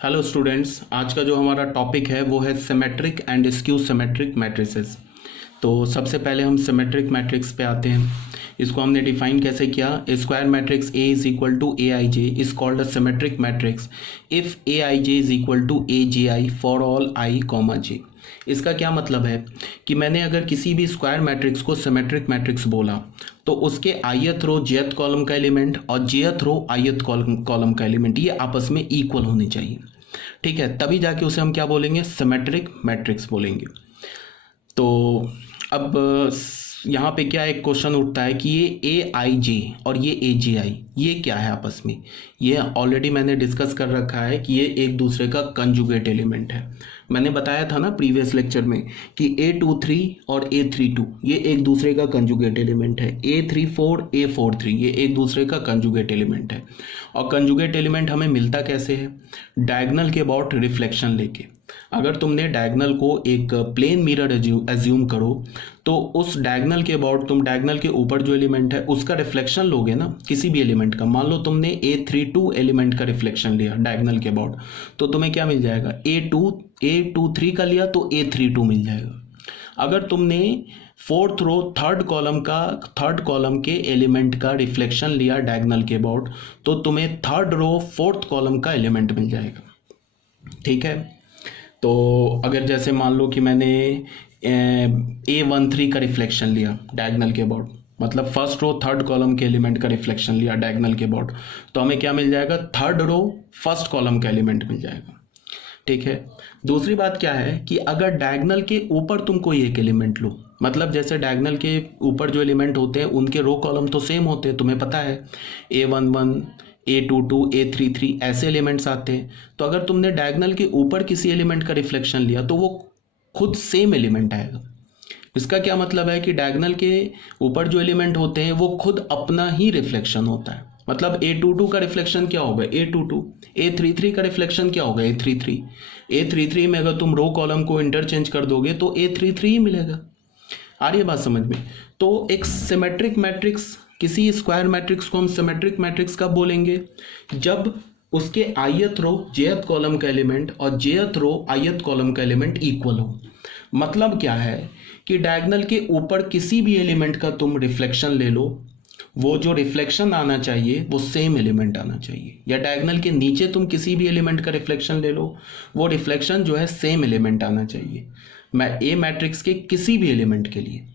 Hello students, आज का जो हमारा टॉपिक है वो है symmetric and skew symmetric matrices. तो सबसे पहले हम सिमेट्रिक मैट्रिक्स पे आते हैं। इसको हमने डिफाइन कैसे किया? A square matrix A is equal to A I J is called a symmetric matrix if A I J is equal to A J I for all I comma J. इसका क्या मतलब है कि मैंने अगर किसी भी स्क्वायर मैट्रिक्स को सिमेट्रिक मैट्रिक्स बोला तो उसके ith रो jth कॉलम का एलिमेंट और jth रो ith कॉलम का एलिमेंट ये आपस में इक्वल होने चाहिए। ठीक है, तभी जाके उसे हम क्या बोलेंगे? सिमेट्रिक मैट्रिक्स बोलेंगे। तो अब यहाँ पे क्या एक क्वेश्चन उठता है कि ये ए आई जे और ये ए जे आई ये क्या है आपस में? ये ऑलरेडी मैंने डिस्कस कर रखा है कि ये एक दूसरे का कंजुगेट एलिमेंट है। मैंने बताया था ना प्रीवियस लेक्चर में कि A23 और A32 ये एक दूसरे का कंजुगेट एलिमेंट है। A34 A43 ये एक दूसरे का कंजुगेट एलिमेंट है। और कंजुगेट एलिमेंट हमें मिलता कैसे है? डायगोनल के अबाउट रिफ्लेक्शन लेके। अगर तुमने डायगोनल को एक प्लेन मिरर एज्यूम करो तो उस डायगोनल के अबाउट तुम डायगोनल के ऊपर जो एलिमेंट है उसका रिफ्लेक्शन लोगे ना, किसी भी एलिमेंट का। मान लो तुमने A32 एलिमेंट का रिफ्लेक्शन लिया डायगोनल के अबाउट, तो तुम्हें क्या मिल जाएगा? A23 का लिया तो A32 मिल जाएगा। अगर तुमने फोर्थ रो थर्ड कॉलम के एलिमेंट का रिफ्लेक्शन लिया डायगोनल के अबाउट तो तुम्हें थर्ड रो फोर्थ कॉलम का एलिमेंट मिल जाएगा। ठीक है, तो अगर जैसे मान लो कि मैंने A13 का रिफ्लेक्शन लिया डायगोनल के अबाउट, मतलब फर्स्ट रो थर्ड कॉलम के एलिमेंट का रिफ्लेक्शन लिया डायगोनल के अबाउट, तो हमें क्या मिल जाएगा? थर्ड रो फर्स्ट कॉलम का एलिमेंट मिल जाएगा। ठीक है, दूसरी बात क्या है कि अगर डायगोनल के ऊपर तुम कोई एक एलिमेंट लो, मतलब जैसे डायगोनल के ऊपर जो एलिमेंट होते हैं उनके रो कॉलम तो सेम होते हैं, तुम्हें पता है A11 A22 A33 ऐसे एलिमेंट्स आते हैं। तो अगर तुमने डायगोनल के ऊपर किसी एलिमेंट का रिफ्लेक्शन लिया तो वो खुद सेम एलिमेंट आएगा। इसका क्या मतलब है कि डायगोनल के ऊपर जो एलिमेंट होते हैं वो खुद अपना ही रिफ्लेक्शन होता है। मतलब A22 का रिफ्लेक्शन क्या होगा? A22। A33 का रिफ्लेक्शन क्या होगा? A33। A33 में अगर तुम रो कॉलम को इंटरचेंज कर दोगे तो A33 ही मिलेगा। आ रही है बात समझ में? तो एक सिमेट्रिक मैट्रिक्स, किसी स्क्वायर मैट्रिक्स को हम सिमेट्रिक मैट्रिक्स कब बोलेंगे? जब उसके ith रो jth कॉलम का एलिमेंट और jth रो ith कॉलम का एलिमेंट इक्वल हो। मतलब क्या है कि डायगोनल के ऊपर किसी भी एलिमेंट का तुम रिफ्लेक्शन ले लो, वो जो रिफ्लेक्शन आना चाहिए वो सेम एलिमेंट आना चाहिए। या डायगोनल के नीचे तुम किसी भी एलिमेंट का रिफ्लेक्शन ले लो, वो रिफ्लेक्शन जो है सेम एलिमेंट आना चाहिए। मैं ए मैट्रिक्स के किसी भी एलिमेंट के लिए।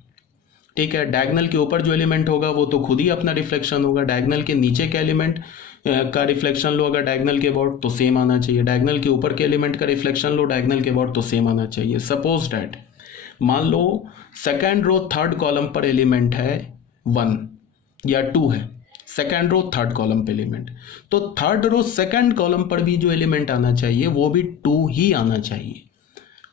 ठीक है, डायगोनल के ऊपर जो एलिमेंट होगा वो तो खुद ही अपना रिफ्लेक्शन होगा। डायगोनल के नीचे के एलिमेंट का रिफ्लेक्शन लो अगर डायगोनल के अबाउट तो सेम आना चाहिए। डायगोनल के ऊपर के एलिमेंट का रिफ्लेक्शन लो डायगोनल के अबाउट तो सेम आना चाहिए। सपोज डैट मान लो सेकेंड रो थर्ड कॉलम पर एलिमेंट है 1 या 2 है, सेकेंड रो थर्ड कॉलम पे एलिमेंट, तो थर्ड रो सेकेंड कॉलम पर भी जो एलिमेंट आना चाहिए वो भी 2 ही आना चाहिए।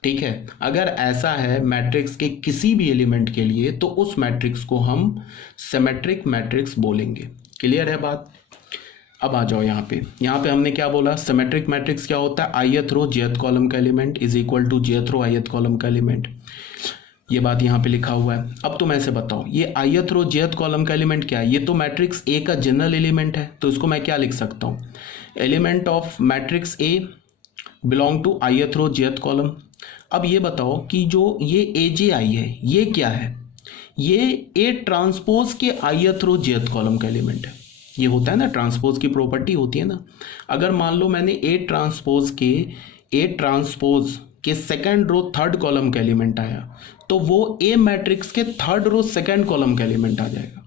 ठीक है, अगर ऐसा है मैट्रिक्स के किसी भी एलिमेंट के लिए तो उस मैट्रिक्स को हम सिमेट्रिक मैट्रिक्स बोलेंगे। क्लियर है बात? अब आ जाओ यहाँ पे हमने क्या बोला? सिमेट्रिक मैट्रिक्स क्या होता है? ith रो jth कॉलम का element is equal to jth row ith column का एलिमेंट। ये बात यहाँ पे लिखा हुआ है। अब तुम ऐसे बताओ ये ith रो jth कॉलम का एलिमेंट क्या है? ये तो मैट्रिक्स ए का जनरल एलिमेंट है, तो इसको मैं क्या लिख सकता हूँ? Element of matrix A belong to ith row jth column. अब ये बताओ कि जो ये AJI है ये क्या है? ये ए ट्रांसपोज के ith रो jth कॉलम का एलिमेंट है। ये होता है ना, ट्रांसपोज की प्रॉपर्टी होती है ना। अगर मान लो मैंने ए ट्रांसपोज के सेकंड रो थर्ड कॉलम का एलिमेंट आया तो वो ए मैट्रिक्स के थर्ड रो सेकंड कॉलम का एलिमेंट आ जाएगा।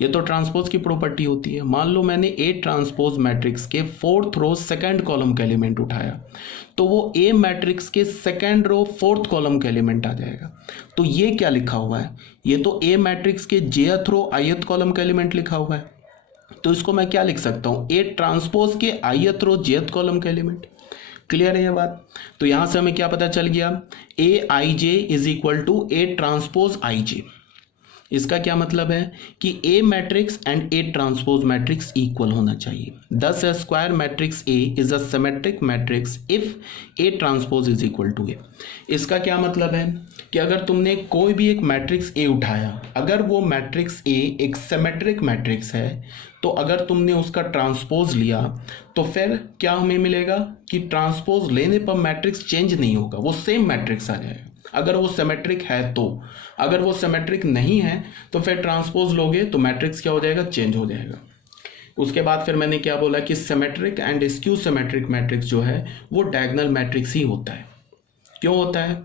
ये तो ट्रांसपोज की प्रॉपर्टी होती है। मान लो मैंने ए ट्रांसपोज मैट्रिक्स के फोर्थ रो सेकंड कॉलम का एलिमेंट उठाया तो वो ए मैट्रिक्स के सेकंड रो फोर्थ कॉलम का एलिमेंट आ जाएगा। तो ये क्या लिखा हुआ है? ये तो ए मैट्रिक्स के jth रो ith कॉलम का एलिमेंट लिखा हुआ है। तो इसको मैं क्या लिख सकता हूँ? ए ट्रांसपोज के ith रो jth कॉलम का एलिमेंट। क्लियर है ये बात? तो यहां से हमें क्या पता चल गया? A I J is equal to A transpose I J. इसका क्या मतलब है कि A matrix and A transpose matrix equal होना चाहिए। Thus a square matrix A is a symmetric matrix if A transpose is equal to A. इसका क्या मतलब है कि अगर तुमने कोई भी एक मैट्रिक्स ए उठाया, अगर वो मैट्रिक्स ए एक सिमेट्रिक मैट्रिक्स है तो अगर तुमने उसका ट्रांसपोज लिया तो फिर क्या हमें मिलेगा कि ट्रांसपोज लेने पर मैट्रिक्स चेंज नहीं होगा, वो सेम मैट्रिक्स आ जाएगा अगर वो सिमेट्रिक है तो। अगर वो सिमेट्रिक नहीं है तो फिर ट्रांसपोज लोगे तो मैट्रिक्स क्या हो जाएगा, चेंज हो जाएगा। उसके बाद फिर मैंने क्या बोला कि symmetric and skew symmetric matrix जो है वो डायगोनल मैट्रिक्स ही होता है। क्यों होता है?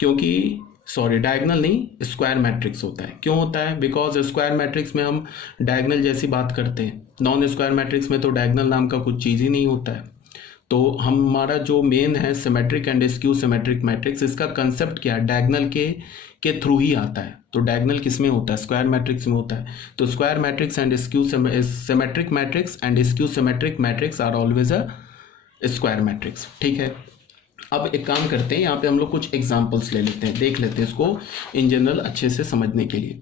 क्योंकि डायगोनल नहीं, स्क्वायर मैट्रिक्स होता है। क्यों होता है? बिकॉज स्क्वायर मैट्रिक्स में हम डायगोनल जैसी बात करते हैं, नॉन स्क्वायर मैट्रिक्स में तो डायगोनल नाम का कुछ चीज़ ही नहीं होता है। तो हमारा जो मेन है symmetric and skew symmetric matrix, इसका कंसेप्ट क्या है, डायगोनल के थ्रू ही आता है। तो डायगोनल किस में होता है? स्क्वायर मैट्रिक्स में होता है। तो square matrix and skew symmetric matrix and skew symmetric matrix are always a square matrix. ठीक है, अब एक काम करते हैं, यहाँ पे हम लोग कुछ एग्जांपल्स ले लेते हैं, देख लेते हैं इसको इन जनरल अच्छे से समझने के लिए।